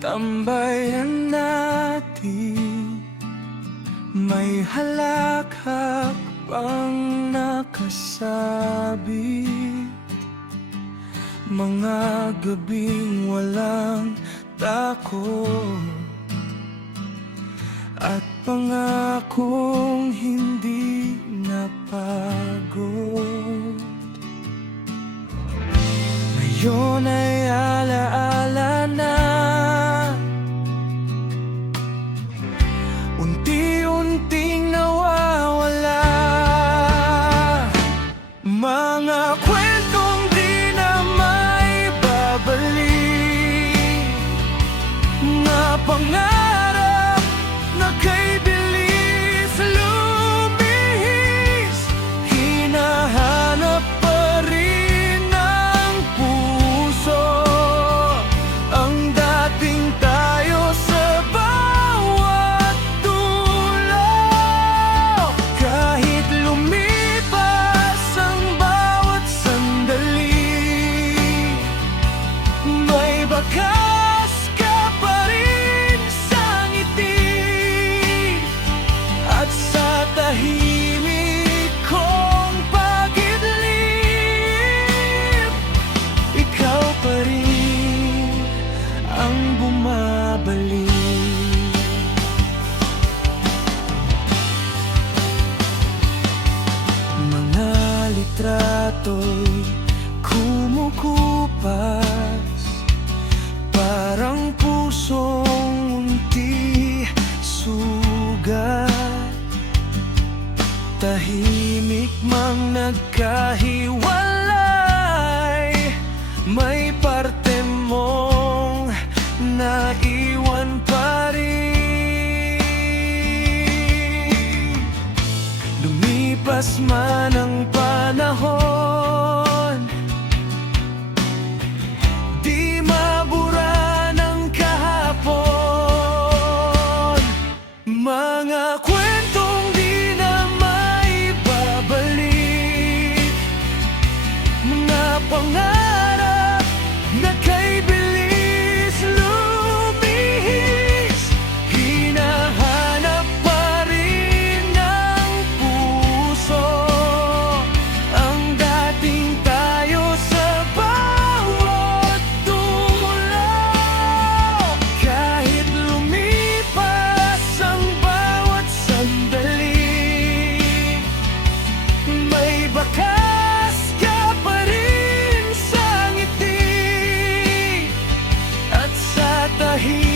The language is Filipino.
Tambayan natin, may halakhak pang nakasabit. Mga gabing walang takot at pangakong hindi napagod. Ngayon ay alaala na, unti-unting nawawala. Mga kwentong di na maibabalik, mga pangarap na kay bilis lumihis. Hinahanap pa rin ng puso ang dating tayo sa bawat dulo. Kahit lumipas ang bawat sandali, may bakas ka pa rin sa ngiti. At sa tahimik kong pag-idlip, ikaw pa rin ang bumabalik. Mga litrato'y kumukupas, parang pusong unti sugat. Tahimik mang nagkahiwalay, may parte mong naiwan pa rin. Lumipas man ang panahon, di mabura ng kahapon. Mga kwentong di na maibabalik, mga pangarap na kay bilis lumihis. Hinahanap pa rin ng puso ang dating tayo sa bawat dulo. Kahit lumipas ang bawat sandali, may bakas ka pa rin sa ngiti. At sa tahimik